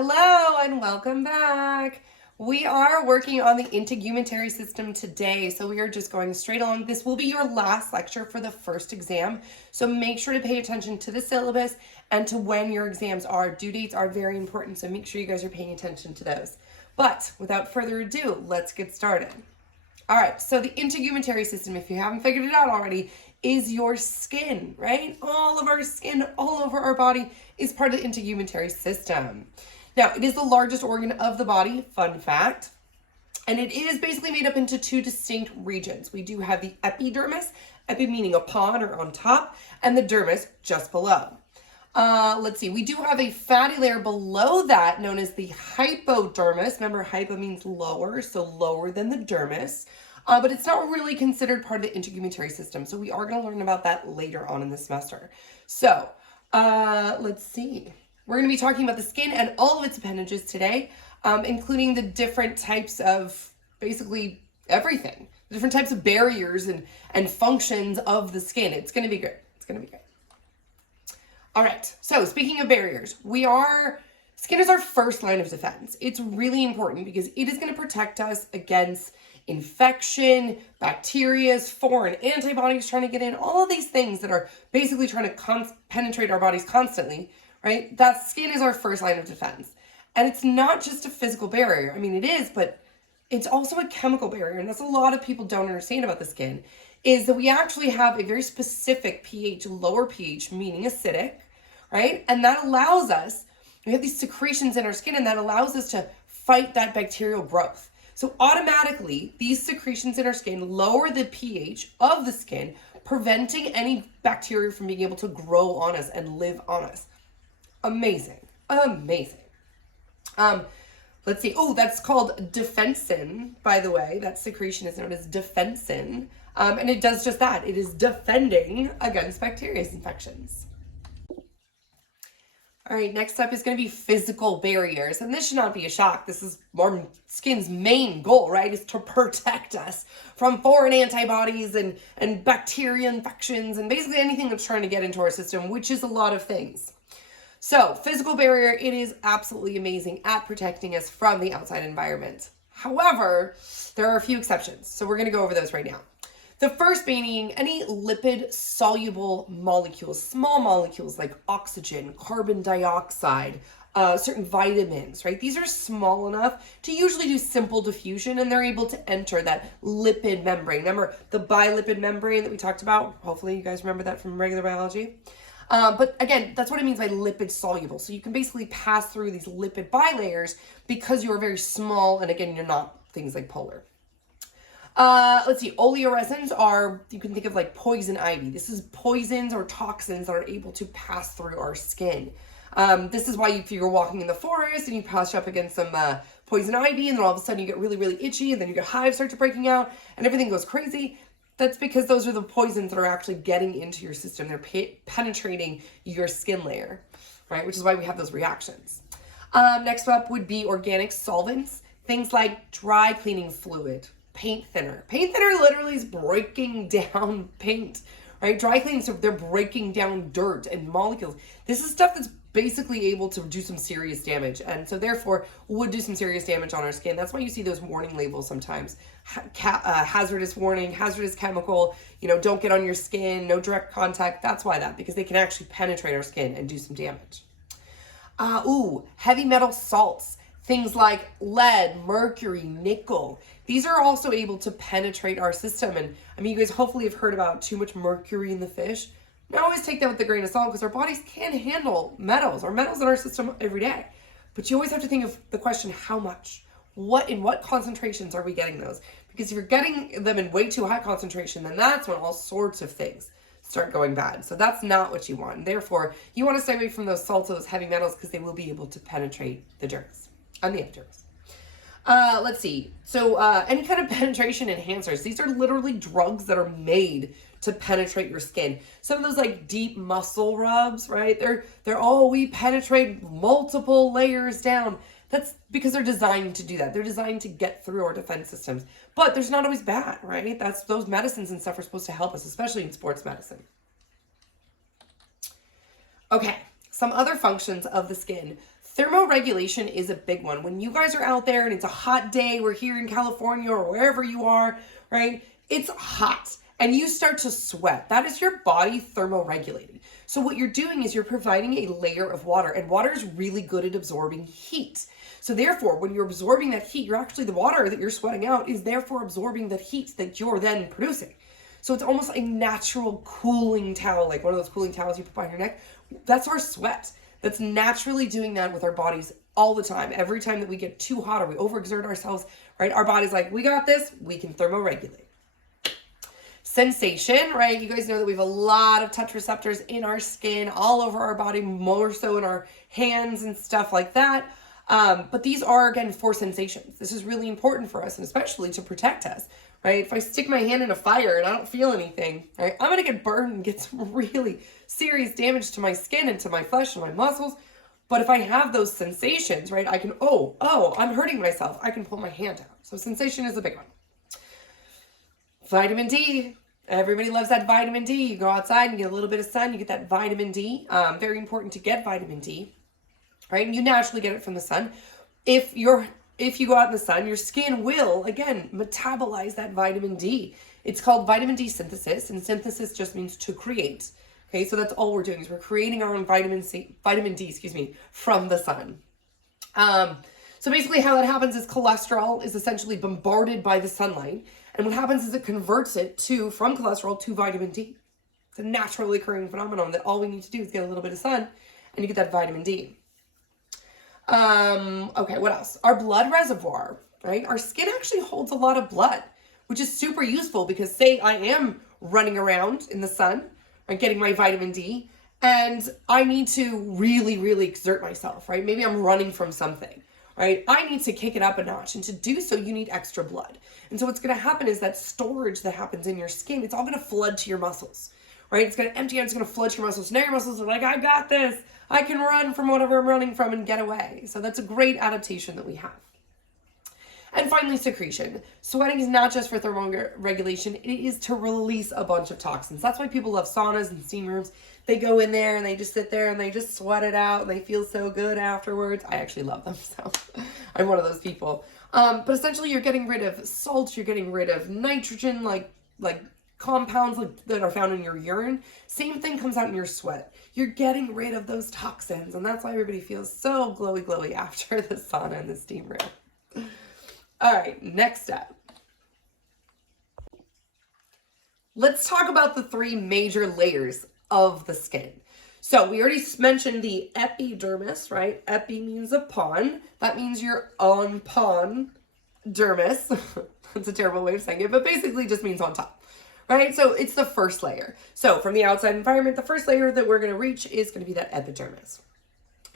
Hello and welcome back. We are working on the integumentary system today, so we are just going straight along. This will be your last lecture for the first exam, so make sure to pay attention to the syllabus and to when your exams are. Due dates are very important, so make sure you guys are paying attention to those. But without further ado, let's get started. All right, so the integumentary system, if you haven't figured it out already, is your skin, right? All of our skin all over our body is part of the integumentary system. Now, it is the largest organ of the body, fun fact, and it is basically made up into two distinct regions. We do have the epidermis, epi meaning upon or on top, and the dermis just below. Let's see, we do have a fatty layer below that known as the hypodermis. Remember, hypo means lower, so lower than the dermis. But it's not really considered part of the integumentary system, so we are going to learn about that later on in the semester. So, let's see. We're going to be talking about the skin and all of its appendages today, including the different types of basically everything, the different types of barriers and functions of the skin. It's going to be good. It's going to be good. All right. So speaking of barriers, skin is our first line of defense. It's really important because it is going to protect us against infection, bacteria, foreign antibodies trying to get in, all of these things that are basically trying to penetrate our bodies constantly. Right? That skin is our first line of defense. And it's not just a physical barrier. I mean, it is, but it's also a chemical barrier. And that's a lot of people don't understand about the skin, is that we actually have a very specific pH, lower pH, meaning acidic, right? And that allows us, we have these secretions in our skin, and that allows us to fight that bacterial growth. So automatically, these secretions in our skin lower the pH of the skin, preventing any bacteria from being able to grow on us and live on us. Amazing. Amazing. Let's see. Oh, that's called defensin, by the way. That secretion is known as defensin. And it does just that. It is defending against bacterial infections. All right, next up is going to be physical barriers. And this should not be a shock. This is our skin's main goal, right? Is to protect us from foreign antibodies and bacteria infections and basically anything that's trying to get into our system, which is a lot of things. So, physical barrier, it is absolutely amazing at protecting us from the outside environment. However, there are a few exceptions. So we're going to go over those right now. The first being any lipid-soluble molecules, small molecules like oxygen, carbon dioxide, certain vitamins, right? These are small enough to usually do simple diffusion, and they're able to enter that lipid membrane. Remember the bilipid membrane that we talked about? Hopefully you guys remember that from regular biology. But again, that's what it means by lipid soluble. So you can basically pass through these lipid bilayers because you're very small, and again, you're not things like polar. Let's see, oleoresins are, you can think of like poison ivy. This is poisons or toxins that are able to pass through our skin. This is why if you're walking in the forest and you pass up against some poison ivy, and then all of a sudden you get really, really itchy, and then you get hives start to breaking out, and everything goes crazy. That's because those are the poisons that are actually getting into your system. They're penetrating your skin layer, right? Which is why we have those reactions. Next up would be organic solvents, things like dry cleaning fluid, paint thinner. Paint thinner literally is breaking down paint, right? Dry cleaning, so they're breaking down dirt and molecules. This is stuff that's basically able to do some serious damage, and so therefore would do some serious damage on our skin. That's why you see those warning labels sometimes. Hazardous warning, hazardous chemical, don't get on your skin, no direct contact. That's why because they can actually penetrate our skin and do some damage. Heavy metal salts, things like lead, mercury, nickel. These are also able to penetrate our system. And I mean, you guys hopefully have heard about too much mercury in the fish. Now, always take that with a grain of salt because our bodies can handle metals in our system every day. But you always have to think of the question, how much? In what concentrations are we getting those? Because if you're getting them in way too high concentration, then that's when all sorts of things start going bad. So that's not what you want. And therefore, you want to stay away from those salts, those heavy metals, because they will be able to penetrate the dermis and the epidermis. Let's see. So any kind of penetration enhancers, these are literally drugs that are made to penetrate your skin. Some of those like deep muscle rubs, right? We penetrate multiple layers down. That's because they're designed to do that. They're designed to get through our defense systems. But there's not always bad, right? Those medicines and stuff are supposed to help us, especially in sports medicine. Okay, some other functions of the skin. Thermoregulation is a big one. When you guys are out there and it's a hot day, we're here in California or wherever you are, right? It's hot and you start to sweat. That is your body thermoregulating. So what you're doing is you're providing a layer of water, and water is really good at absorbing heat. So therefore, when you're absorbing that heat, the water that you're sweating out is therefore absorbing the heat that you're then producing. So it's almost a natural cooling towel, like one of those cooling towels you put behind your neck. That's our sweat. That's naturally doing that with our bodies all the time. Every time that we get too hot or we overexert ourselves, right? Our body's like, we got this, we can thermoregulate. Sensation, right? You guys know that we have a lot of touch receptors in our skin, all over our body, more so in our hands and stuff like that. But these are, again, for sensations. This is really important for us, and especially to protect us, right? If I stick my hand in a fire and I don't feel anything, right, I'm going to get burned and get some really serious damage to my skin and to my flesh and my muscles. But if I have those sensations, right, I can, I'm hurting myself. I can pull my hand out. So sensation is a big one. Vitamin D. Everybody loves that vitamin D. You go outside and get a little bit of sun, you get that vitamin D. Very important to get vitamin D, right? And you naturally get it from the sun. If you go out in the sun, your skin will, again, metabolize that vitamin D. It's called vitamin D synthesis, and synthesis just means to create. Okay, so that's all we're doing is we're creating our own vitamin D, from the sun. So basically how that happens is cholesterol is essentially bombarded by the sunlight. And what happens is it converts it from cholesterol to vitamin D. It's a naturally occurring phenomenon that all we need to do is get a little bit of sun and you get that vitamin D. Okay, what else? Our blood reservoir, right? Our skin actually holds a lot of blood, which is super useful because say I am running around in the sun, right, getting my vitamin D, and I need to really, really exert myself, right? Maybe I'm running from something, right? I need to kick it up a notch, and to do so, you need extra blood. And so what's going to happen is that storage that happens in your skin, it's all going to flood to your muscles, right? It's going to empty out, it's going to flood to your muscles. So now your muscles are like, I got this. I can run from whatever I'm running from and get away. So that's a great adaptation that we have. And finally, secretion. Sweating is not just for thermoregulation, it is to release a bunch of toxins. That's why people love saunas and steam rooms. They go in there and they just sit there and they just sweat it out and they feel so good afterwards. I actually love them, so I'm one of those people. But essentially you're getting rid of salts, you're getting rid of nitrogen, like compounds that are found in your urine. Same thing comes out in your sweat. You're getting rid of those toxins, and that's why everybody feels so glowy after the sauna and the steam room. All right, next up. Let's talk about the 3 major layers of the skin. So we already mentioned the epidermis, right? Epi means upon. That means you're upon dermis. That's a terrible way of saying it, but basically just means on top, right? So it's the first layer. So from the outside environment, the first layer that we're going to reach is going to be that epidermis,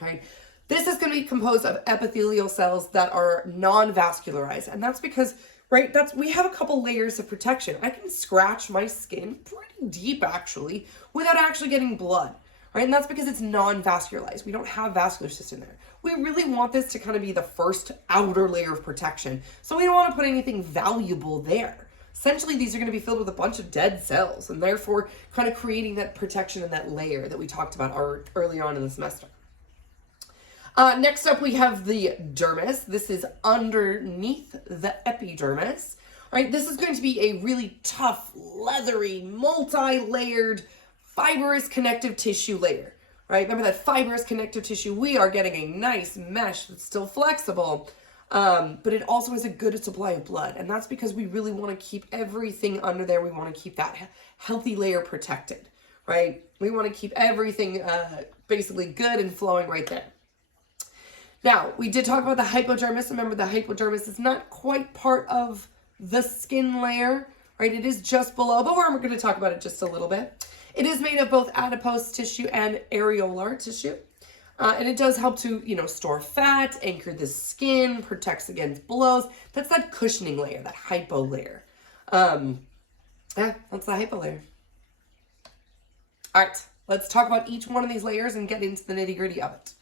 right? This is going to be composed of epithelial cells that are non-vascularized. And that's because, right, we have a couple layers of protection. I can scratch my skin pretty deep, actually, without actually getting blood, right? And that's because it's non-vascularized. We don't have vascular system there. We really want this to kind of be the first outer layer of protection. So we don't want to put anything valuable there. Essentially, these are going to be filled with a bunch of dead cells, and therefore kind of creating that protection and that layer that we talked about early on in the semester. Next up, we have the dermis. This is underneath the epidermis, right? This is going to be a really tough, leathery, multi-layered, fibrous connective tissue layer, right? Remember that fibrous connective tissue? We are getting a nice mesh that's still flexible, but it also has a good supply of blood. And that's because we really want to keep everything under there. We want to keep that healthy layer protected, right? We want to keep everything basically good and flowing right there. Now, we did talk about the hypodermis. Remember, the hypodermis is not quite part of the skin layer, right? It is just below, but we're going to talk about it just a little bit. It is made of both adipose tissue and areolar tissue. And it does help to, store fat, anchor the skin, protects against blows. That's that cushioning layer, that hypo layer. That's the hypo layer. All right, let's talk about each one of these layers and get into the nitty-gritty of it.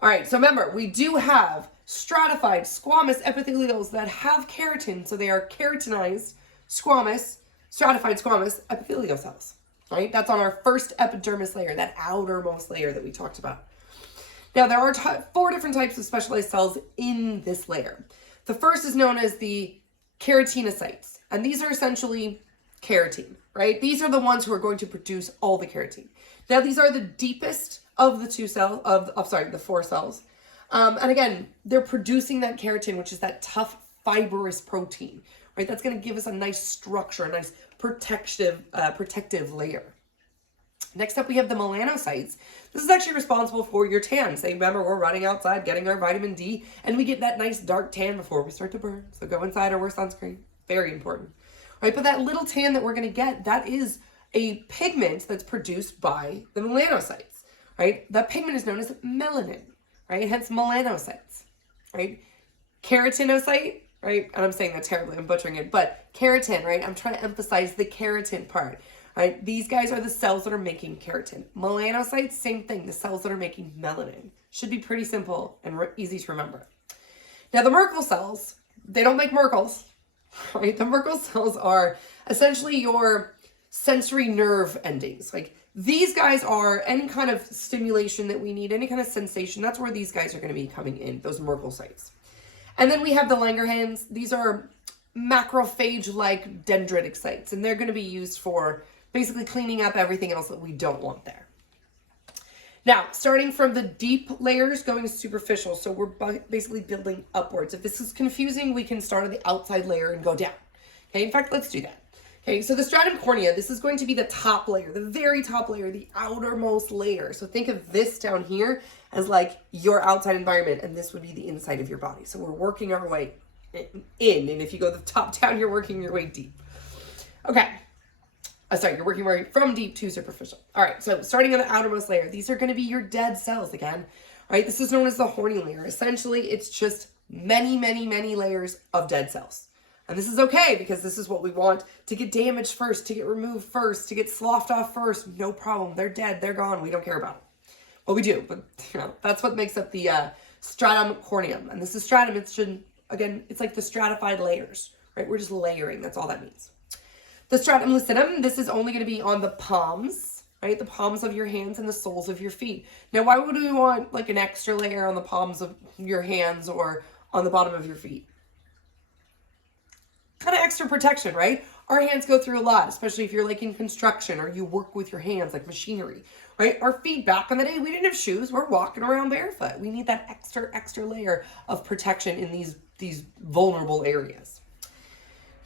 All right, so remember, we do have stratified squamous epithelials that have keratin, so they are keratinized stratified squamous epithelial cells, right? That's on our first epidermis layer, that outermost layer that we talked about. Now, there are 4 different types of specialized cells in this layer. The first is known as the keratinocytes, and these are essentially keratin, right? These are the ones who are going to produce all the keratin. Now, these are the deepest of the 4 cells. And again, they're producing that keratin, which is that tough fibrous protein, right? That's going to give us a nice structure, a nice protective layer. Next up, we have the melanocytes. This is actually responsible for your tan. Say, remember, we're running outside, getting our vitamin D, and we get that nice dark tan before we start to burn. So go inside or wear sunscreen. Very important. Right? But that little tan that we're going to get, that is a pigment that's produced by the melanocytes. Right? That pigment is known as melanin. Right? Hence melanocytes. Right? Keratinocyte. Right? And I'm saying that terribly. I'm butchering it. But keratin. Right? I'm trying to emphasize the keratin part. Right? These guys are the cells that are making keratin. Melanocytes, same thing, the cells that are making melanin. Should be pretty simple and easy to remember. Now, the Merkel cells, they don't make Merkels, right? The Merkel cells are essentially your sensory nerve endings. Like, these guys are any kind of stimulation that we need, any kind of sensation, that's where these guys are going to be coming in, those Merkel sites. And then we have the Langerhans. These are macrophage-like dendritic sites, and they're going to be used for basically cleaning up everything else that we don't want there. Now, starting from the deep layers going to superficial, so we're basically building upwards. If this is confusing, we can start on the outside layer and go down. Okay, in fact, let's do that. Okay, so the stratum cornea, this is going to be the top layer, the very top layer, the outermost layer. So think of this down here as like your outside environment, and this would be the inside of your body. So we're working our way in, and if you go the top down, you're working your way deep. Okay. You're working your way from deep to superficial. All right, so starting on the outermost layer, these are going to be your dead cells again. All right, this is known as the horny layer. Essentially, it's just many, many, many layers of dead cells. And this is okay because this is what we want to get damaged first, to get removed first, to get sloughed off first. No problem. They're dead. They're gone. We don't care about them. Well, we do, but that's what makes up the stratum corneum. And this is stratum. It's like the stratified layers, right? We're just layering. That's all that means. The stratum lucidum, this is only going to be on the palms, right? The palms of your hands and the soles of your feet. Now, why would we want like an extra layer on the palms of your hands or on the bottom of your feet? Kind of extra protection, right? Our hands go through a lot, especially if you're like in construction or you work with your hands like machinery, right? Our feet, back in the day, we didn't have shoes. We're walking around barefoot. We need that extra layer of protection in these vulnerable areas.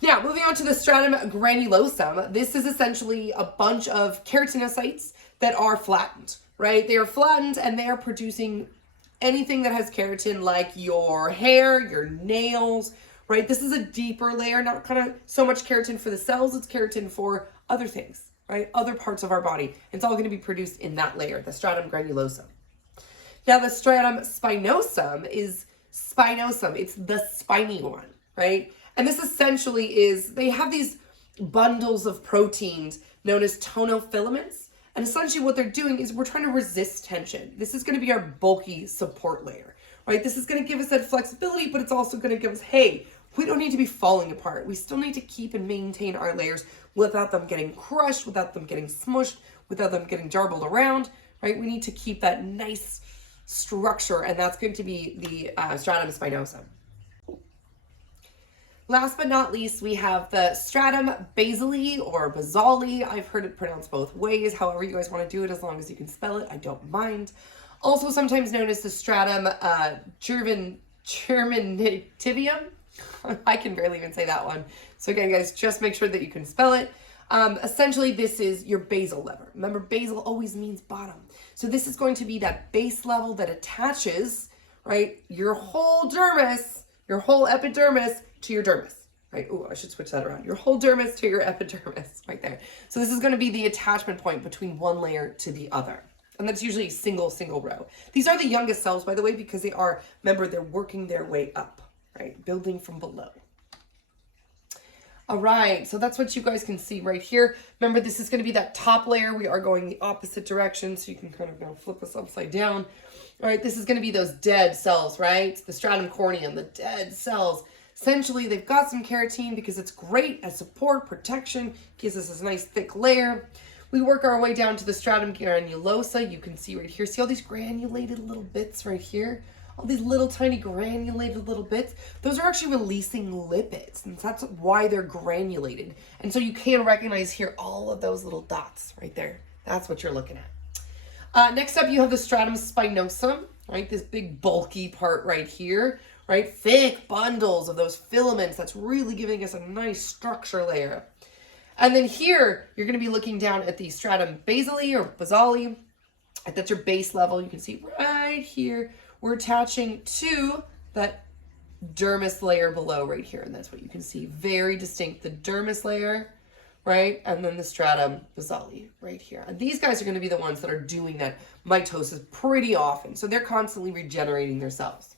Now, moving on to the stratum granulosum, this is essentially a bunch of keratinocytes that are flattened, right? They are flattened and they are producing anything that has keratin, like your hair, your nails, right? This is a deeper layer, not kind of so much keratin for the cells, it's keratin for other things, right? Other parts of our body. It's all going to be produced in that layer, the stratum granulosum. Now, the stratum spinosum is spinosum. It's the spiny one, right? And this essentially is, they have these bundles of proteins known as tonofilaments. And essentially what they're doing is we're trying to resist tension. This is going to be our bulky support layer, right? This is going to give us that flexibility, but it's also going to give us, hey, we don't need to be falling apart. We still need to keep and maintain our layers without them getting crushed, without them getting smushed, without them getting jarbled around, right? We need to keep that nice structure, and that's going to be the stratum spinosum. Last but not least, we have the stratum basale or basale. I've heard it pronounced both ways. However you guys want to do it, as long as you can spell it, I don't mind. Also sometimes known as the stratum germinativum. I can barely even say that one. So again, guys, just make sure that you can spell it. Essentially, this is your basal level. Remember, basal always means bottom. So this is going to be that base level that attaches, right, your whole dermis, your whole epidermis to your dermis, right? Oh, I should switch that around. Your whole dermis to your epidermis, right there. So this is going to be the attachment point between one layer to the other. And that's usually single row. These are the youngest cells, by the way, because they are, remember, they're working their way up, right? Building from below. All right, so that's what you guys can see right here. Remember, this is going to be that top layer. We are going the opposite direction, so you can kind of now flip this upside down. All right, this is going to be those dead cells, right? The stratum corneum, the dead cells. Essentially, they've got some keratin because it's great as support, protection, gives us this nice thick layer. We work our way down to the stratum granulosa. You can see right here, see all these granulated little bits right here? All these little tiny granulated little bits. Those are actually releasing lipids, and that's why they're granulated. And so you can recognize here all of those little dots right there. That's what you're looking at. Next up, you have the stratum spinosum, right? This big bulky part right here, right? Thick bundles of those filaments. That's really giving us a nice structure layer. And then here, you're going to be looking down at the stratum basale or basale. That's your base level. You can see right here, we're attaching to that dermis layer below right here. And that's what you can see. Very distinct. The dermis layer, right? And then the stratum basale right here. And these guys are going to be the ones that are doing that mitosis pretty often. So they're constantly regenerating their cells.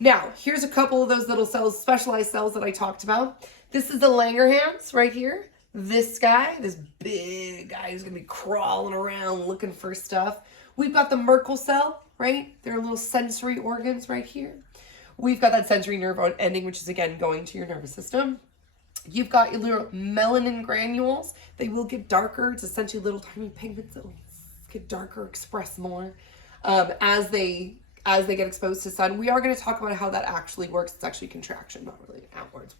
Now, here's a couple of those little cells, specialized cells that I talked about. This is the Langerhans right here. This guy, this big guy who's going to be crawling around looking for stuff. We've got the Merkel cell, right? There are little sensory organs right here. We've got that sensory nerve ending, which is, again, going to your nervous system. You've got your little melanin granules. They will get darker. It's essentially little tiny pigments that will get darker, express more as they get exposed to sun. We are going to talk about how that actually works. It's actually contraction, not really outwards.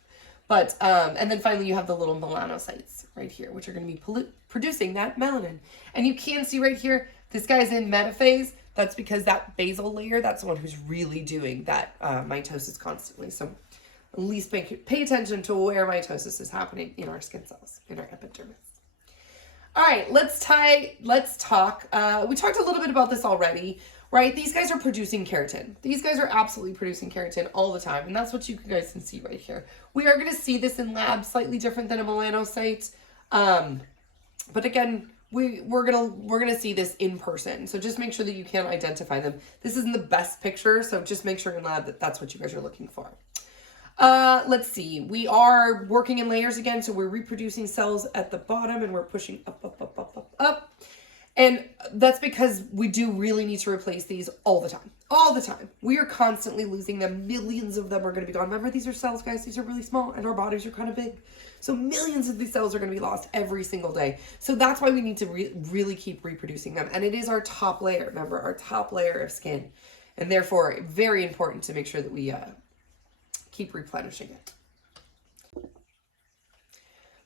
But, and then finally you have the little melanocytes right here, which are going to be producing that melanin. And you can see right here, this guy's in metaphase. That's because that basal layer, that's the one who's really doing that mitosis constantly. So at least pay attention to where mitosis is happening in our skin cells, in our epidermis. All right, let's talk. We talked a little bit about this already, right? These guys are producing keratin. These guys are absolutely producing keratin all the time. And that's what you guys can see right here. We are going to see this in lab, slightly different than a melanocyte. But again, we're gonna see this in person. So just make sure that you can identify them. This isn't the best picture, so just make sure in lab that that's what you guys are looking for. Let's see. We are working in layers again, so we're reproducing cells at the bottom and we're pushing up, up, up, up, up, up. And that's because we do really need to replace these all the time. All the time. We are constantly losing them. Millions of them are going to be gone. Remember, these are cells, guys. These are really small and our bodies are kind of big. So millions of these cells are going to be lost every single day. So that's why we need to really keep reproducing them. And it is our top layer. Remember, our top layer of skin. And therefore, very important to make sure that we keep replenishing it.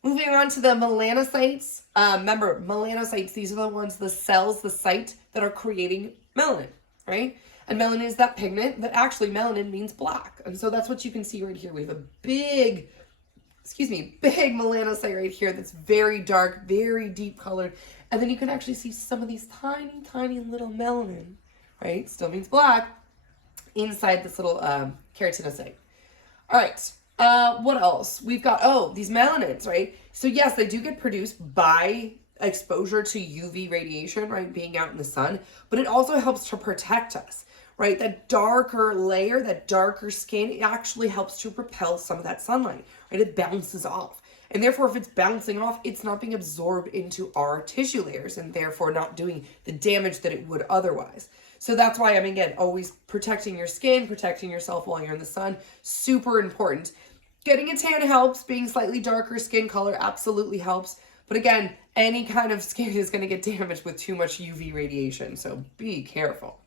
Moving on to the melanocytes. Remember, melanocytes, these are the ones, the cells, the site that are creating melanin, right? And melanin is that pigment, but actually melanin means black. And so that's what you can see right here. We have a big melanocyte right here that's very dark, very deep colored. And then you can actually see some of these tiny, tiny little melanin, right? Still means black, inside this little keratinocyte. All right. What else? We've got, these melanins, right? So yes, they do get produced by exposure to UV radiation, right? Being out in the sun, but it also helps to protect us, right? That darker layer, that darker skin, it actually helps to repel some of that sunlight, right? It bounces off. And therefore, if it's bouncing off, it's not being absorbed into our tissue layers and therefore not doing the damage that it would otherwise. So that's why I'm, again, always protecting your skin, protecting yourself while you're in the sun, super important. Getting a tan helps. Being slightly darker skin color absolutely helps. But again, any kind of skin is going to get damaged with too much UV radiation. So be careful.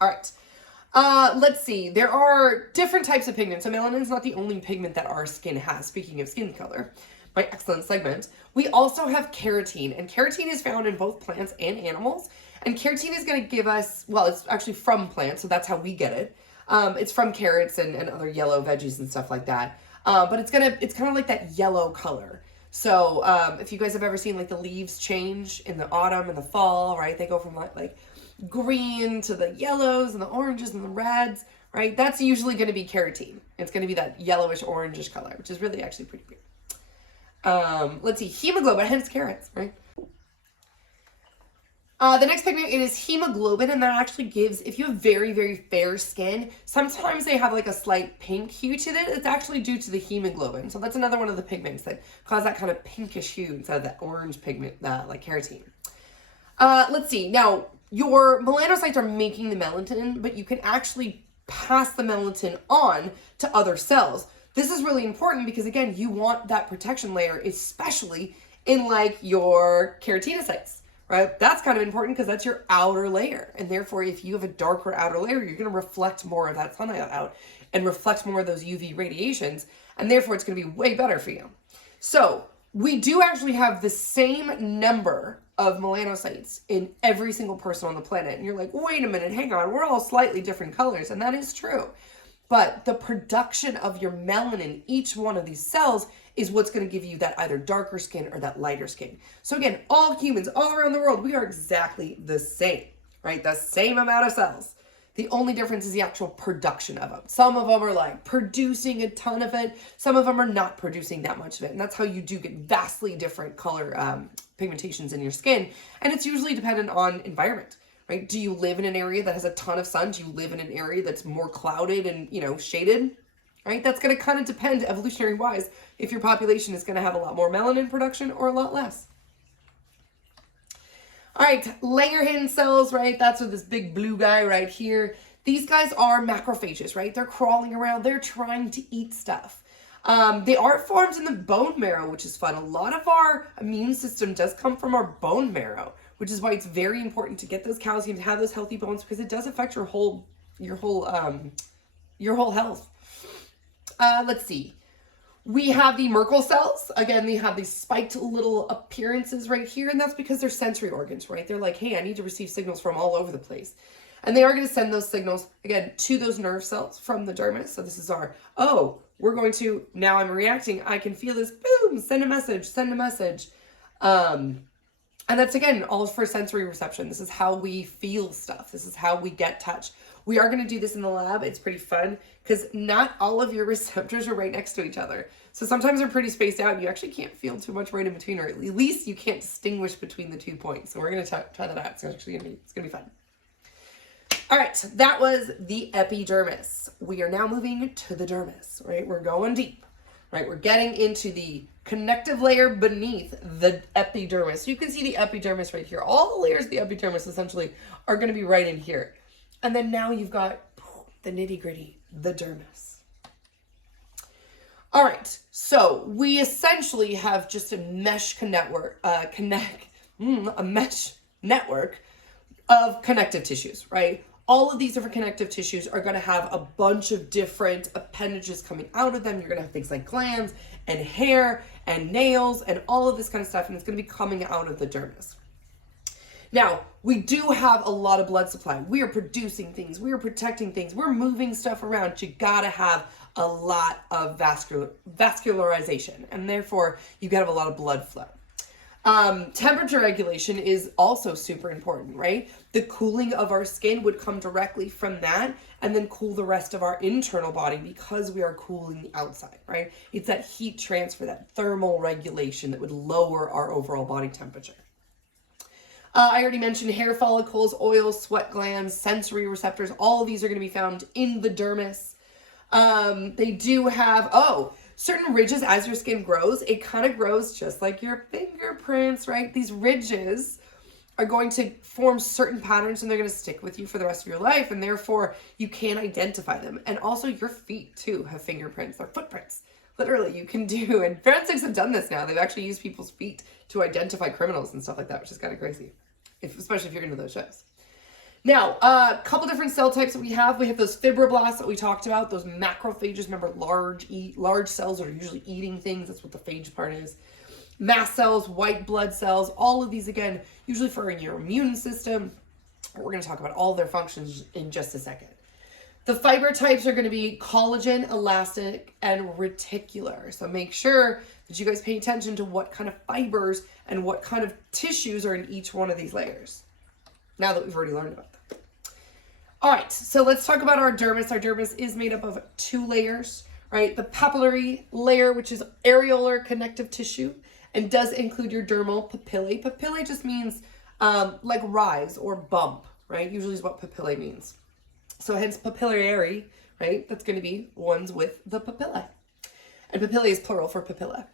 All right. Let's see. There are different types of pigments. So melanin is not the only pigment that our skin has. Speaking of skin color, my excellent segment. We also have keratin. And keratin is found in both plants and animals. And keratin is going to give us, well, it's actually from plants. So that's how we get it. It's from carrots and other yellow veggies and stuff like that. But it's kind of like that yellow color. So, if you guys have ever seen like the leaves change in the autumn and the fall, right? They go from like green to the yellows and the oranges and the reds, right? That's usually going to be keratin. It's going to be that yellowish orangish color, which is really actually pretty weird. Let's see, hemoglobin, hence carrots, right? The next pigment is hemoglobin, and that actually gives, if you have very, very fair skin, sometimes they have like a slight pink hue to it. It's actually due to the hemoglobin. So that's another one of the pigments that cause that kind of pinkish hue instead of that orange pigment, like keratin. Let's see. Now, your melanocytes are making the melanin, but you can actually pass the melanin on to other cells. This is really important because, again, you want that protection layer, especially in like your keratinocytes, right? That's kind of important because that's your outer layer. And therefore, if you have a darker outer layer, you're going to reflect more of that sunlight out and reflect more of those UV radiations. And therefore, it's going to be way better for you. So we do actually have the same number of melanocytes in every single person on the planet. And you're like, wait a minute, hang on, we're all slightly different colors. And that is true. But the production of your melanin, each one of these cells, is what's going to give you that either darker skin or that lighter skin. So again, all humans all around the world, we are exactly the same, right? The same amount of cells. The only difference is the actual production of them. Some of them are like producing a ton of it. Some of them are not producing that much of it. And that's how you do get vastly different color pigmentations in your skin. And it's usually dependent on environment, right? Do you live in an area that has a ton of sun? Do you live in an area that's more clouded and, you know, shaded, right? That's going to kind of depend evolutionary wise if your population is going to have a lot more melanin production or a lot less. All right, Langerhans cells, right? That's what this big blue guy right here. These guys are macrophages, right? They're crawling around. They're trying to eat stuff. They are formed in the bone marrow, which is fun. A lot of our immune system does come from our bone marrow, which is why it's very important to get those calcium, to have those healthy bones, because it does affect your whole health. Let's see. We have the Merkel cells. Again, they have these spiked little appearances right here, and that's because they're sensory organs, right? They're like, hey, I need to receive signals from all over the place. And they are going to send those signals, again, to those nerve cells from the dermis. So this is our, oh, we're going to, now I'm reacting, I can feel this, boom, send a message, send a message. And that's, again, all for sensory reception. This is how we feel stuff. This is how we get touch. We are going to do this in the lab. It's pretty fun because not all of your receptors are right next to each other. So sometimes they're pretty spaced out and you actually can't feel too much right in between, or at least you can't distinguish between the 2 points. So we're going to try that out. It's actually going to be fun. All right, that was the epidermis. We are now moving to the dermis, right? We're going deep, right? We're getting into the connective layer beneath the epidermis. You can see the epidermis right here. All the layers of the epidermis essentially are going to be right in here. And then now you've got the nitty gritty, the dermis. All right, so we essentially have just a mesh network of connective tissues, right? All of these different connective tissues are going to have a bunch of different appendages coming out of them. You're going to have things like glands and hair and nails and all of this kind of stuff, and it's going to be coming out of the dermis. Now, we do have a lot of blood supply. We are producing things. We are protecting things. We're moving stuff around. You got to have a lot of vascularization, and therefore you got to have a lot of blood flow. Temperature regulation is also super important, right? The cooling of our skin would come directly from that and then cool the rest of our internal body because we are cooling the outside, right? It's that heat transfer, that thermal regulation that would lower our overall body temperature. I already mentioned hair follicles, oils, sweat glands, sensory receptors. All of these are going to be found in the dermis. They do have, certain ridges as your skin grows. It kind of grows just like your fingerprints, right? These ridges are going to form certain patterns and they're going to stick with you for the rest of your life. And therefore, you can identify them. And also your feet, too, have fingerprints. They're footprints. Literally, you can do. And forensics have done this now. They've actually used people's feet to identify criminals and stuff like that, which is kind of crazy, especially if you're into those shows. Now, a couple different cell types that we have. We have those fibroblasts that we talked about, those macrophages. Remember, large cells are usually eating things. That's what the phage part is. Mast cells, white blood cells, all of these, again, usually for your immune system. We're going to talk about all their functions in just a second. The fiber types are going to be collagen, elastic, and reticular. So make sure that you guys pay attention to what kind of fibers and what kind of tissues are in each one of these layers, now that we've already learned about them. All right, so let's talk about our dermis. Our dermis is made up of 2 layers, right? The papillary layer, which is areolar connective tissue, and does include your dermal papillae. Papillae just means like rise or bump, right? Usually is what papillae means. So hence papillary, right? That's going to be ones with the papillae. And papillae is plural for papilla.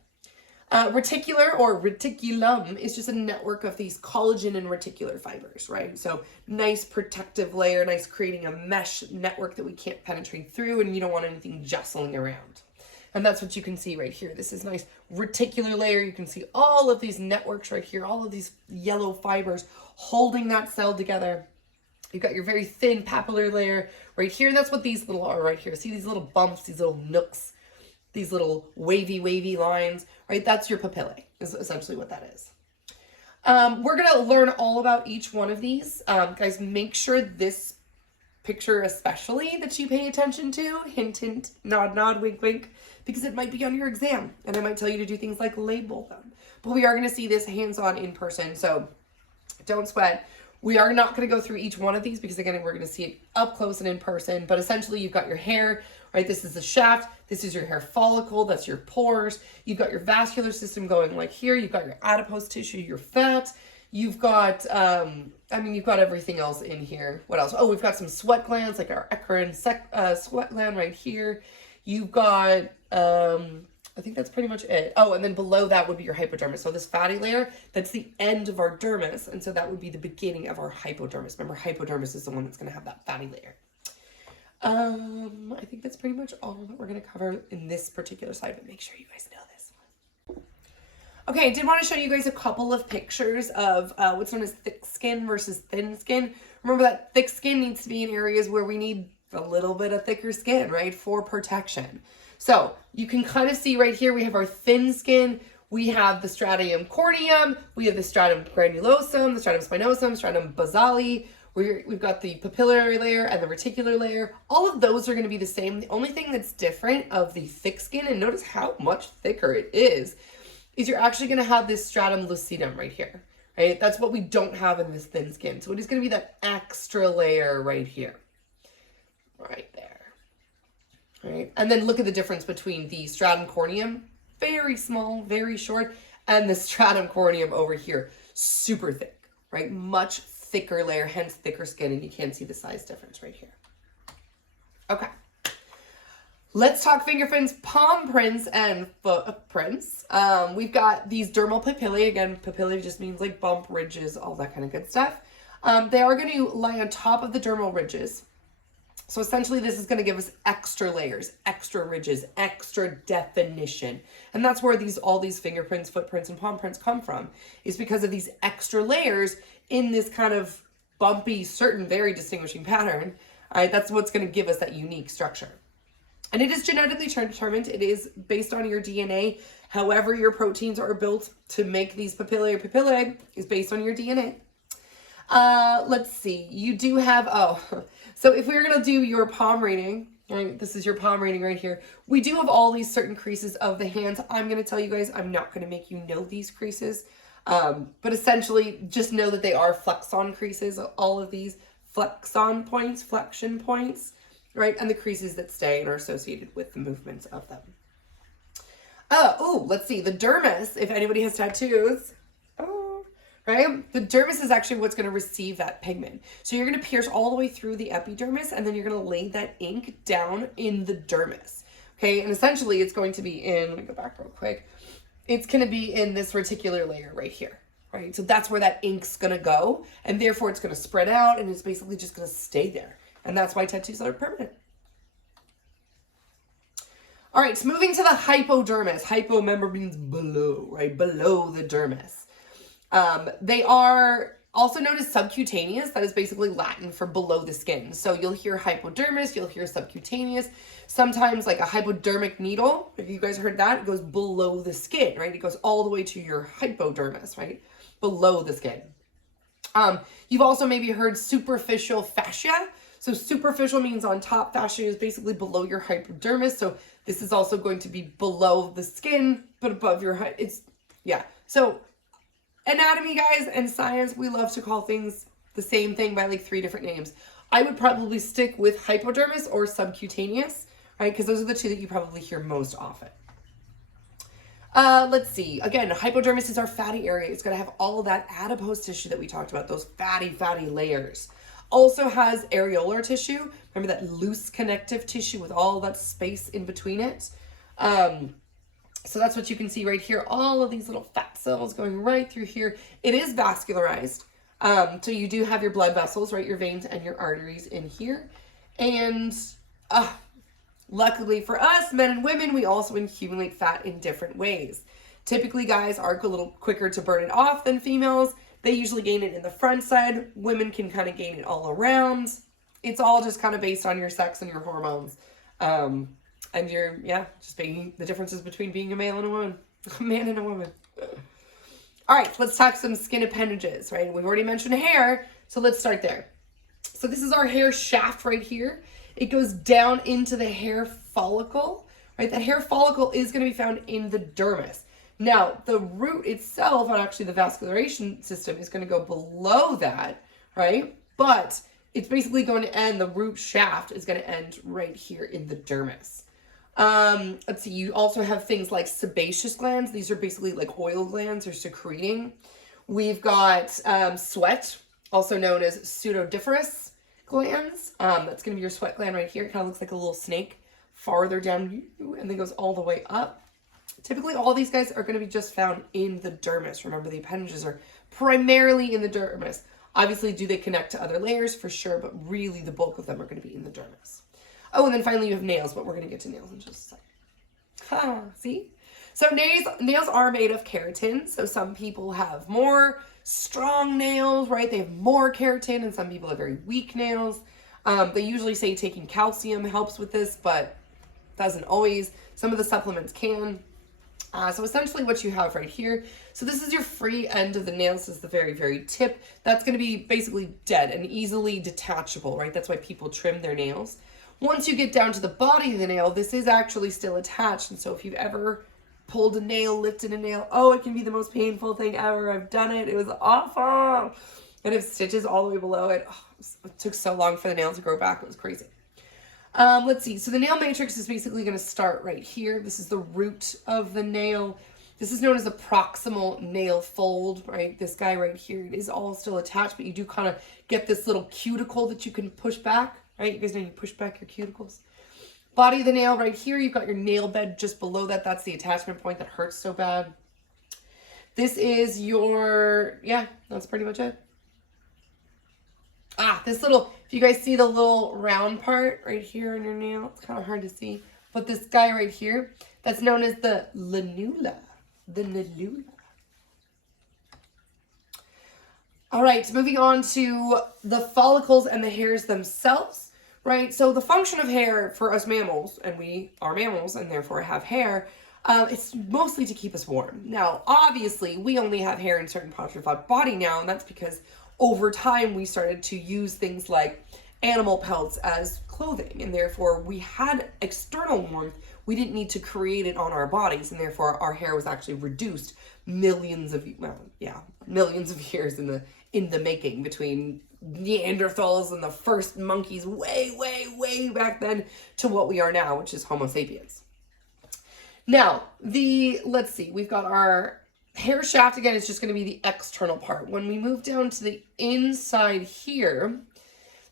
Reticular or reticulum is just a network of these collagen and reticular fibers, right? So nice protective layer, nice creating a mesh network that we can't penetrate through, and you don't want anything jostling around. And that's what you can see right here. This is nice reticular layer. You can see all of these networks right here, all of these yellow fibers holding that cell together. You've got your very thin papillary layer right here. And that's what these little are right here. See these little bumps, these little nooks, these little wavy lines, right? That's your papillae, is essentially what that is. We're going to learn all about each one of these. Guys, make sure this picture especially that you pay attention to, hint, hint, nod, nod, wink, wink, because it might be on your exam, and I might tell you to do things like label them. But we are going to see this hands-on in person, so don't sweat. We are not going to go through each one of these because, again, we're going to see it up close and in person. But essentially, you've got your hair, right? This is the shaft. This is your hair follicle. That's your pores. You've got your vascular system going like here. You've got your adipose tissue, your fat. You've got, you've got everything else in here. What else? Oh, we've got some sweat glands, like our eccrine sweat gland right here. You've got, I think that's pretty much it. Oh, and then below that would be your hypodermis. So this fatty layer, that's the end of our dermis. And so that would be the beginning of our hypodermis. Remember, hypodermis is the one that's going to have that fatty layer. I think that's pretty much all that we're going to cover in this particular slide, but make sure you guys know this one. Okay, I did want to show you guys a couple of pictures of what's known as thick skin versus thin skin. Remember that thick skin needs to be in areas where we need a little bit of thicker skin, right, for protection. So you can kind of see right here, we have our thin skin, we have the stratum corneum, we have the stratum granulosum, the stratum spinosum, stratum basale, we've got the papillary layer and the reticular layer. All of those are going to be the same. The only thing that's different of the thick skin, and notice how much thicker it is you're actually going to have this stratum lucidum right here, right? That's what we don't have in this thin skin. So it is going to be that extra layer right here, right there. Right, and then look at the difference between the stratum corneum, very small, very short, and the stratum corneum over here, super thick, right? Much thicker layer, hence thicker skin, and you can see the size difference right here. Okay. Let's talk fingerprints, palm prints, and footprints. We've got these dermal papillae. Again, papillae just means like bump, ridges, all that kind of good stuff. They are going to lie on top of the dermal ridges. So essentially, this is going to give us extra layers, extra ridges, extra definition. And that's where all these fingerprints, footprints, and palm prints come from, is because of these extra layers in this kind of bumpy, certain, very distinguishing pattern. All right, that's what's going to give us that unique structure. And it is genetically determined. It is based on your DNA. However your proteins are built to make these papillae is based on your DNA. Let's see. You do have, so if we were going to do your palm reading, right, this is your palm reading right here. We do have all these certain creases of the hands. I'm going to tell you guys, I'm not going to make you know these creases. But essentially just know that they are flexon creases, all of these flexion points, right? And the creases that stay and are associated with the movements of them. Let's see. The dermis, if anybody has tattoos, right? The dermis is actually what's going to receive that pigment. So you're going to pierce all the way through the epidermis, and then you're going to lay that ink down in the dermis. Okay, and essentially it's going to be in, let me go back real quick. It's going to be in this reticular layer right here, right? So that's where that ink's going to go, and therefore it's going to spread out, and it's basically just going to stay there. And that's why tattoos are permanent. All right, so moving to the hypodermis. Hypo, remember, means below, right? Below the dermis. They are also known as subcutaneous. That is basically Latin for below the skin. So you'll hear hypodermis, you'll hear subcutaneous. Sometimes like a hypodermic needle, if you guys heard that, it goes below the skin, right? It goes all the way to your hypodermis, right? Below the skin. You've also maybe heard superficial fascia. So superficial means on top. Fascia is basically below your hypodermis. So this is also going to be below the skin, but above your So anatomy, guys, and science, we love to call things the same thing by like 3 different names. I would probably stick with hypodermis or subcutaneous, right? Because those are the 2 that you probably hear most often. Let's see. Again, hypodermis is our fatty area. It's going to have all of that adipose tissue that we talked about, those fatty layers. Also has areolar tissue. Remember that loose connective tissue with all that space in between it. So that's what you can see right here. All of these little fat cells going right through here. It is vascularized. So you do have your blood vessels, right? Your veins and your arteries in here. And Luckily for us, men and women, we also accumulate fat in different ways. Typically, guys are a little quicker to burn it off than females. They usually gain it in the front side. Women can kind of gain it all around. It's all just kind of based on your sex and your hormones. And just being the differences between being a male and a woman. A man and a woman. All right, let's talk some skin appendages, right? We've already mentioned hair, so let's start there. So this is our hair shaft right here. It goes down into the hair follicle, right? That hair follicle is going to be found in the dermis. Now, the root itself, and actually the vascularization system, is going to go below that, right? But it's basically going to end, the root shaft is going to end right here in the dermis. Let's see, you also have things like sebaceous glands. These are basically like oil glands or secreting. We've got sweat, also known as pseudodiferous glands. That's going to be your sweat gland right here. It kind of looks like a little snake farther down and then goes all the way up. Typically, all these guys are going to be just found in the dermis. Remember, the appendages are primarily in the dermis. Obviously, do they connect to other layers? For sure, but really the bulk of them are going to be in the dermis. Oh, and then finally you have nails, but we're going to get to nails in just a second. See? So nails are made of keratin. So some people have more strong nails, right? They have more keratin, and some people have very weak nails. They usually say taking calcium helps with this, but doesn't always. Some of the supplements can. So essentially what you have right here, so this is your free end of the nail. This is the very, very tip. That's going to be basically dead and easily detachable, right? That's why people trim their nails. Once you get down to the body of the nail, this is actually still attached. And so if you've ever pulled a nail, lifted a nail, oh, it can be the most painful thing ever. I've done it. It was awful. And if stitches all the way below it, it took so long for the nail to grow back. It was crazy. Let's see. So the nail matrix is basically going to start right here. This is the root of the nail. This is known as the proximal nail fold, right? This guy right here, it is all still attached, but you do kind of get this little cuticle that you can push back, right? You guys know you push back your cuticles. Body of the nail right here, you've got your nail bed just below that. That's the attachment point that hurts so bad. This is your, that's pretty much it. This little, if you guys see the little round part right here in your nail, it's kind of hard to see. But this guy right here, that's known as the lanula. The lanula. All right, moving on to the follicles and the hairs themselves, right? So the function of hair for us mammals, and we are mammals and therefore have hair, it's mostly to keep us warm. Now, obviously, we only have hair in certain parts of our body now, and that's because over time, we started to use things like animal pelts as clothing, and therefore we had external warmth. We didn't need to create it on our bodies, and therefore our hair was actually reduced millions of years in the making between Neanderthals and the first monkeys way back then to what we are now, which is Homo sapiens. Now, let's see, we've got our hair shaft. Again, is just going to be the external part. When we move down to the inside here,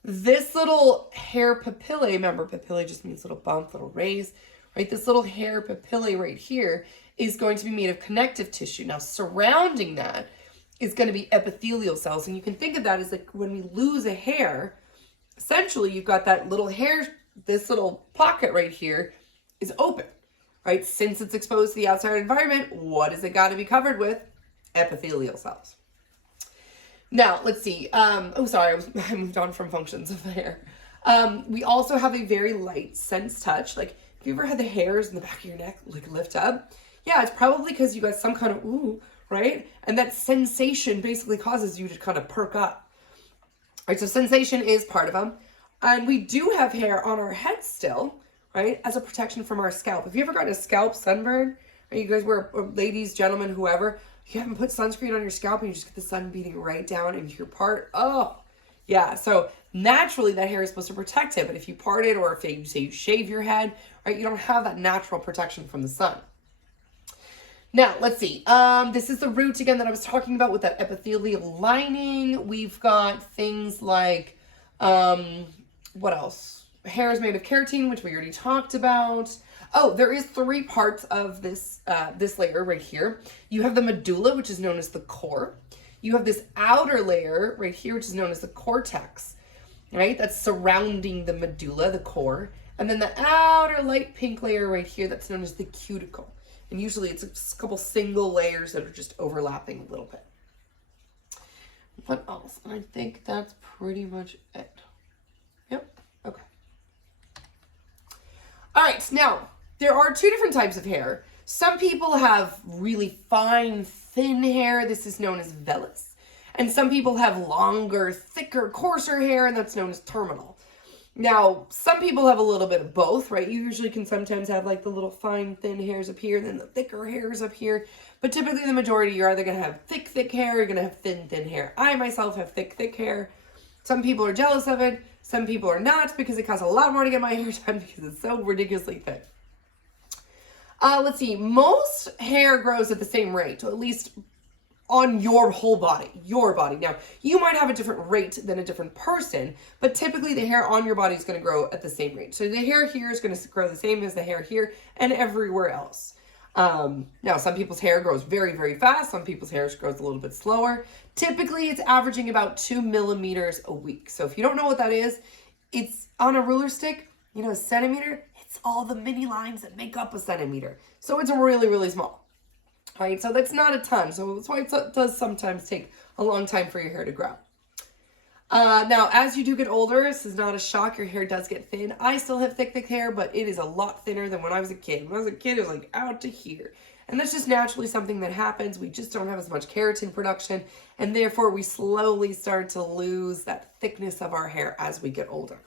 this little hair papillae, remember papillae just means little bump, little raise, right? This little hair papillae right here is going to be made of connective tissue. Now, surrounding that is going to be epithelial cells. And you can think of that as like when we lose a hair, essentially you've got that little hair, this little pocket right here is open. Right? Since it's exposed to the outside environment, what has it got to be covered with? Epithelial cells. Now, let's see. I moved on from functions of the hair. We also have a very light sense touch. Like, have you ever had the hairs in the back of your neck like lift up? Yeah, it's probably because you got some kind of ooh, right? And that sensation basically causes you to kind of perk up. Right? So sensation is part of them. And we do have hair on our head still, right, as a protection from our scalp. If you ever got a scalp sunburn, or you guys wear, ladies, gentlemen, whoever, you haven't put sunscreen on your scalp and you just get the sun beating right down into your part. Oh, yeah. So naturally that hair is supposed to protect it. But if you part it, or if you say you shave your head, right, you don't have that natural protection from the sun. Now, let's see. This is the root again that I was talking about with that epithelial lining. We've got things like, what else? Hair is made of keratin, which we already talked about. Oh, there is 3 parts of this layer right here. You have the medulla, which is known as the core. You have this outer layer right here, which is known as the cortex, right? That's surrounding the medulla, the core. And then the outer light pink layer right here, that's known as the cuticle. And usually it's a couple single layers that are just overlapping a little bit. What else? I think that's pretty much it. Yep. Okay. All right. Now, there are two different types of hair. Some people have really fine, thin hair. This is known as vellus. And some people have longer, thicker, coarser hair, and that's known as terminal. Now, some people have a little bit of both, right? You usually can sometimes have like the little fine, thin hairs up here, then the thicker hairs up here. But typically the majority, you're either going to have thick, thick hair, or you're going to have thin, thin hair. I myself have thick, thick hair. Some people are jealous of it. Some people are not, because it costs a lot more to get my hair done because it's so ridiculously thick. Let's see. Most hair grows at the same rate, or at least on your whole body, Now, you might have a different rate than a different person, but typically the hair on your body is going to grow at the same rate. So the hair here is going to grow the same as the hair here and everywhere else. Now, some people's hair grows very, very fast. Some people's hair grows a little bit slower. Typically, it's averaging about 2 millimeters a week. So if you don't know what that is, it's on a ruler stick, you know, a centimeter. It's all the mini lines that make up a centimeter. So it's really, really small. Right, so that's not a ton. So that's why it does sometimes take a long time for your hair to grow. Now, as you do get older, this is not a shock. Your hair does get thin. I still have thick, thick hair, but it is a lot thinner than when I was a kid. When I was a kid, it was like out to here. And that's just naturally something that happens. We just don't have as much keratin production. And therefore, we slowly start to lose that thickness of our hair as we get older.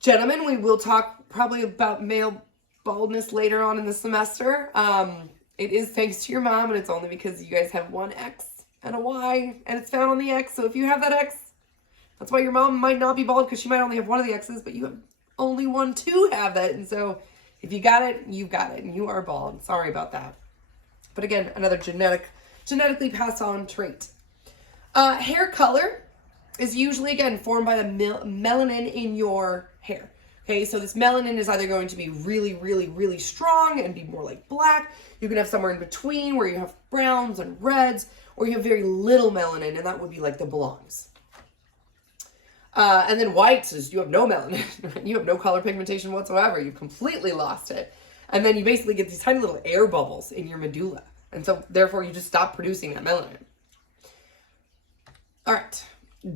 Gentlemen, we will talk probably about male baldness later on in the semester. It is thanks to your mom, and it's only because you guys have one X and a Y, and it's found on the X. So if you have that X, that's why your mom might not be bald, because she might only have one of the X's, but you have only one to have that. And so if you got it, you've got it, and you are bald. Sorry about that. But again, another genetically passed on trait. Hair color is usually, again, formed by the melanin in your hair. Okay, so this melanin is either going to be really, really, really strong and be more like black. You can have somewhere in between where you have browns and reds, or you have very little melanin, and that would be like the blondes. And then whites is you have no melanin. You have no color pigmentation whatsoever. You've completely lost it. And then you basically get these tiny little air bubbles in your medulla. And so therefore you just stop producing that melanin. All right,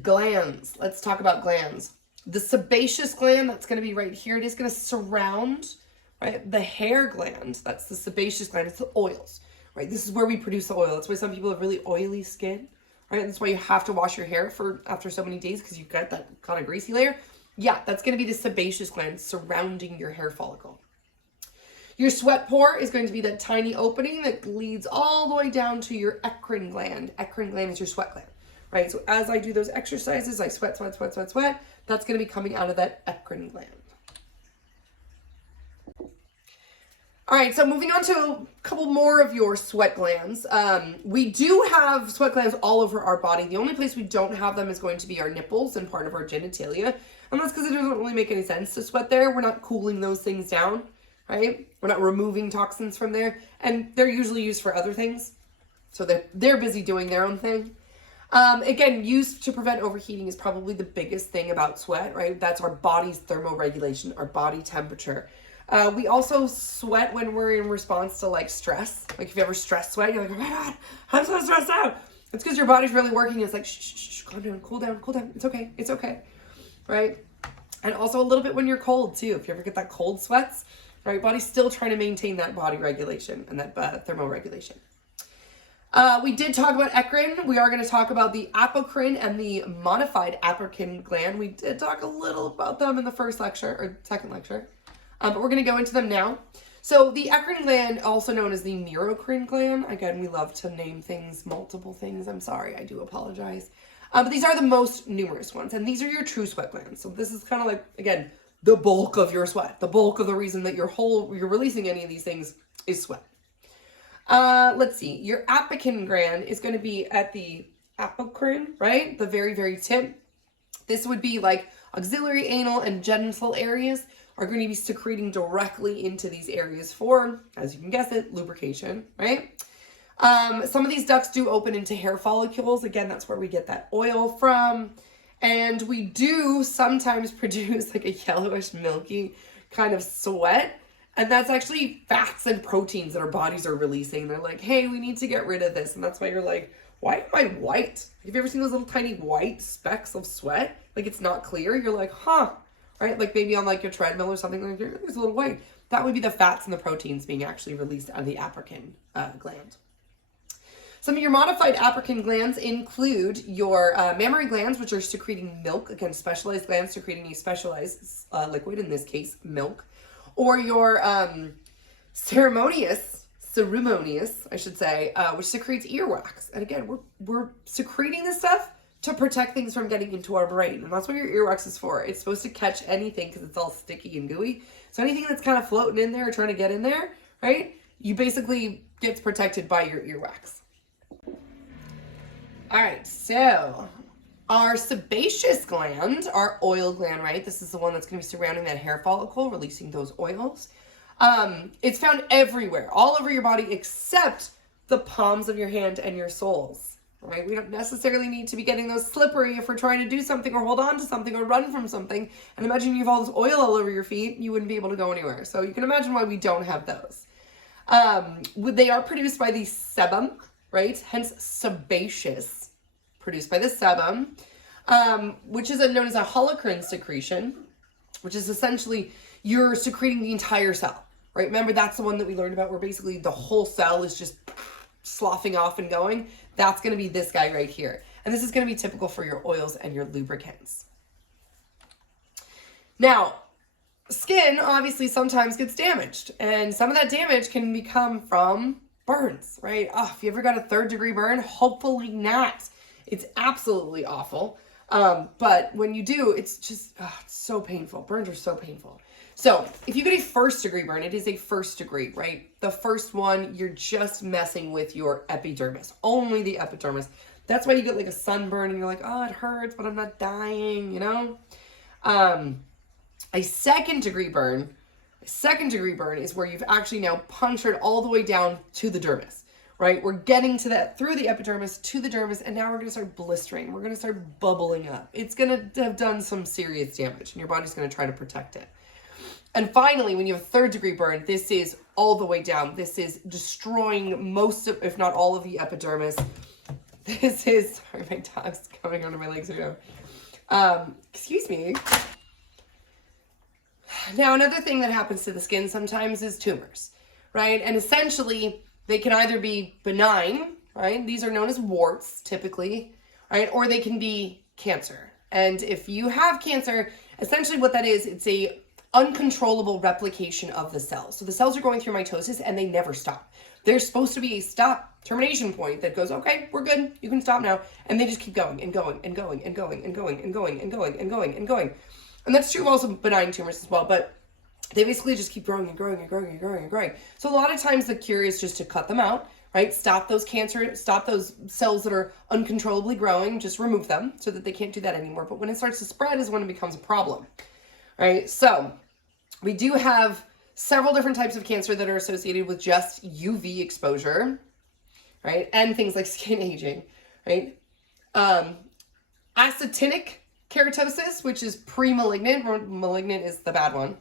glands. Let's talk about glands. The sebaceous gland, that's going to be right here. It is going to surround, right, the hair gland. That's the sebaceous gland. It's the oils, right? This is where we produce the oil. That's why some people have really oily skin, right? That's why you have to wash your hair after so many days, because you've got that kind of greasy layer. Yeah, that's going to be the sebaceous gland surrounding your hair follicle. Your sweat pore is going to be that tiny opening that leads all the way down to your eccrine gland. Eccrine gland is your sweat gland, right? So as I do those exercises, I sweat, sweat, sweat, sweat, sweat. That's going to be coming out of that eccrine gland. All right, so moving on to a couple more of your sweat glands. We do have sweat glands all over our body. The only place we don't have them is going to be our nipples and part of our genitalia. And that's because it doesn't really make any sense to sweat there. We're not cooling those things down, right? We're not removing toxins from there. And they're usually used for other things. So they're busy doing their own thing. Again, used to prevent overheating is probably the biggest thing about sweat, right? That's our body's thermoregulation, our body temperature. We also sweat when we're in response to like stress. Like if you ever stress sweat, you're like, oh my God, I'm so stressed out. It's because your body's really working. It's like, shh, calm down, cool down, cool down. It's okay, right? And also a little bit when you're cold too. If you ever get that cold sweats, right? Body's still trying to maintain that body regulation and that thermoregulation. We did talk about eccrine. We are going to talk about the apocrine and the modified apocrine gland. We did talk a little about them in the first lecture or second lecture, but we're going to go into them now. So the eccrine gland, also known as the neurocrine gland. Again, we love to name things, multiple things. I'm sorry, I do apologize. But these are the most numerous ones, and these are your true sweat glands. So this is kind of like, again, the bulk of your sweat. The bulk of the reason that you're releasing any of these things is sweat. Let's see. Your apocrine gland is going to be at the apocrine, right? The very, very tip. This would be like auxiliary anal and genital areas are going to be secreting directly into these areas for, as you can guess it, lubrication, right? Some of these ducts do open into hair follicles. Again, that's where we get that oil from. And we do sometimes produce like a yellowish, milky kind of sweat. And that's actually fats and proteins that our bodies are releasing. They're like, hey, we need to get rid of this. And that's why you're like, why am I white? Have you ever seen those little tiny white specks of sweat? Like it's not clear. You're like, huh, right? Like maybe on like your treadmill or something, like it's a little white. That would be the fats and the proteins being actually released out of the apocrine gland. Some of your modified apocrine glands include your mammary glands, which are secreting milk. Again, specialized glands secreting a specialized liquid, in this case, milk. Or your ceremonious, I should say, which secretes earwax. And again, we're secreting this stuff to protect things from getting into our brain. And that's what your earwax is for. It's supposed to catch anything because it's all sticky and gooey. So anything that's kind of floating in there or trying to get in there, right? You basically gets protected by your earwax. All right, so our sebaceous gland, our oil gland, right? This is the one that's going to be surrounding that hair follicle, releasing those oils. It's found everywhere, all over your body, except the palms of your hand and your soles, right? We don't necessarily need to be getting those slippery if we're trying to do something or hold on to something or run from something. And imagine you have all this oil all over your feet, you wouldn't be able to go anywhere. So you can imagine why we don't have those. They are produced by the sebum, right? Hence sebaceous, produced by the sebum, which is known as a holocrine secretion, which is essentially you're secreting the entire cell, right? Remember, that's the one that we learned about where basically the whole cell is just sloughing off and going. That's going to be this guy right here. And this is going to be typical for your oils and your lubricants. Now, skin obviously sometimes gets damaged, and some of that damage can become from burns, right? Oh, if you ever got a 3rd-degree burn, hopefully not. It's absolutely awful. But when you do, it's just, it's so painful. Burns are so painful. So if you get a 1st-degree burn, it is a 1st degree, right? The first one, you're just messing with your epidermis, only the epidermis. That's why you get like a sunburn and you're like, oh, it hurts, but I'm not dying, you know? A 2nd-degree burn is where you've actually now punctured all the way down to the dermis, right? We're getting to that through the epidermis to the dermis, and now we're going to start blistering. We're going to start bubbling up. It's going to have done some serious damage, and your body's going to try to protect it. And finally, when you have a 3rd-degree burn, this is all the way down. This is destroying most of, if not all of the epidermis. This is, sorry, my dog's coming under my legs right now. Excuse me. Now, another thing that happens to the skin sometimes is tumors, right? And essentially, they can either be benign, right? These are known as warts, typically, right? Or they can be cancer. And if you have cancer, essentially what that is, it's a uncontrollable replication of the cells. So the cells are going through mitosis and they never stop. There's supposed to be a termination point that goes, okay, we're good, you can stop now. And they just keep going and going and going and going and going and going and going and going and going. And that's true of also benign tumors as well, but they basically just keep growing and growing and growing and growing and growing. So a lot of times the cure is just to cut them out, right? Stop those cells that are uncontrollably growing, just remove them so that they can't do that anymore. But when it starts to spread is when it becomes a problem, right? So we do have several different types of cancer that are associated with just UV exposure, right? And things like skin aging, right? Actinic keratosis, which is pre-malignant, malignant is the bad one,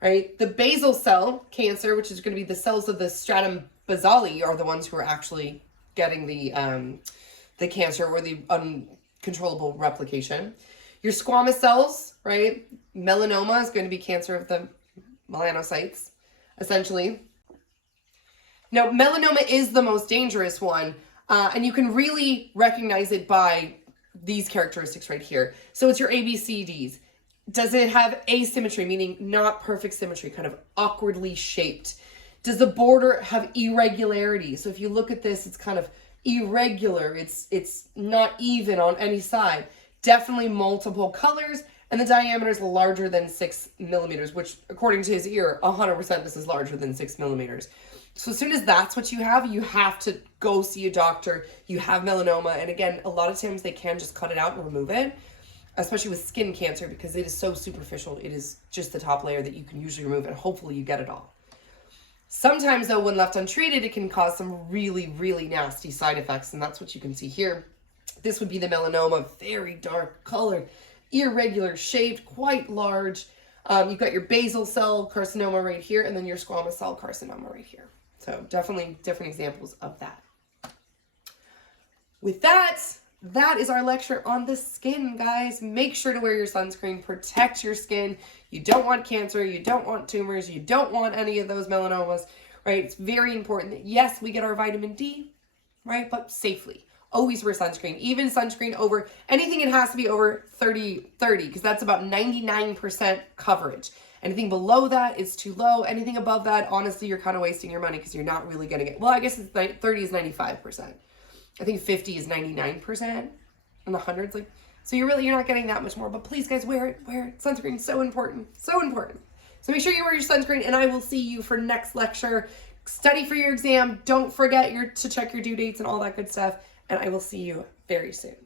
right? The basal cell cancer, which is going to be the cells of the stratum basale, are the ones who are actually getting the cancer or the uncontrollable replication. Your squamous cells, right? Melanoma is going to be cancer of the melanocytes, essentially. Now, melanoma is the most dangerous one, and you can really recognize it by these characteristics right here. So it's your ABCDs. Does it have asymmetry, meaning not perfect symmetry, kind of awkwardly shaped? Does the border have irregularity? So if you look at this, it's kind of irregular. It's not even on any side. Definitely multiple colors, and the diameter is larger than 6 millimeters, which according to his ear, 100% this is larger than 6 millimeters. So as soon as that's what you have to go see a doctor. You have melanoma. And again, a lot of times they can just cut it out and remove it, especially with skin cancer, because it is so superficial. It is just the top layer that you can usually remove, and hopefully you get it all. Sometimes though, when left untreated, it can cause some really, really nasty side effects. And that's what you can see here. this would be the melanoma, very dark colored, irregular shaped, quite large. You've got your basal cell carcinoma right here, and then your squamous cell carcinoma right here. So definitely different examples of that. With that, that is our lecture on the skin, guys. Make sure to wear your sunscreen, protect your skin. You don't want cancer, you don't want tumors, you don't want any of those melanomas, right? It's very important that, yes, we get our vitamin D, right, but safely. Always wear sunscreen, even sunscreen over, anything it has to be over 30, because that's about 99% coverage. Anything below that is too low. Anything above that, honestly, you're kind of wasting your money because you're not really getting it. Well, I guess it's 30 is 95%. I think 50 is 99%, and the 100's like, so you're not getting that much more. But please, guys, wear it. Sunscreen is so important, so important. So make sure you wear your sunscreen, and I will see you for next lecture. Study for your exam. Don't forget to check your due dates and all that good stuff. And I will see you very soon.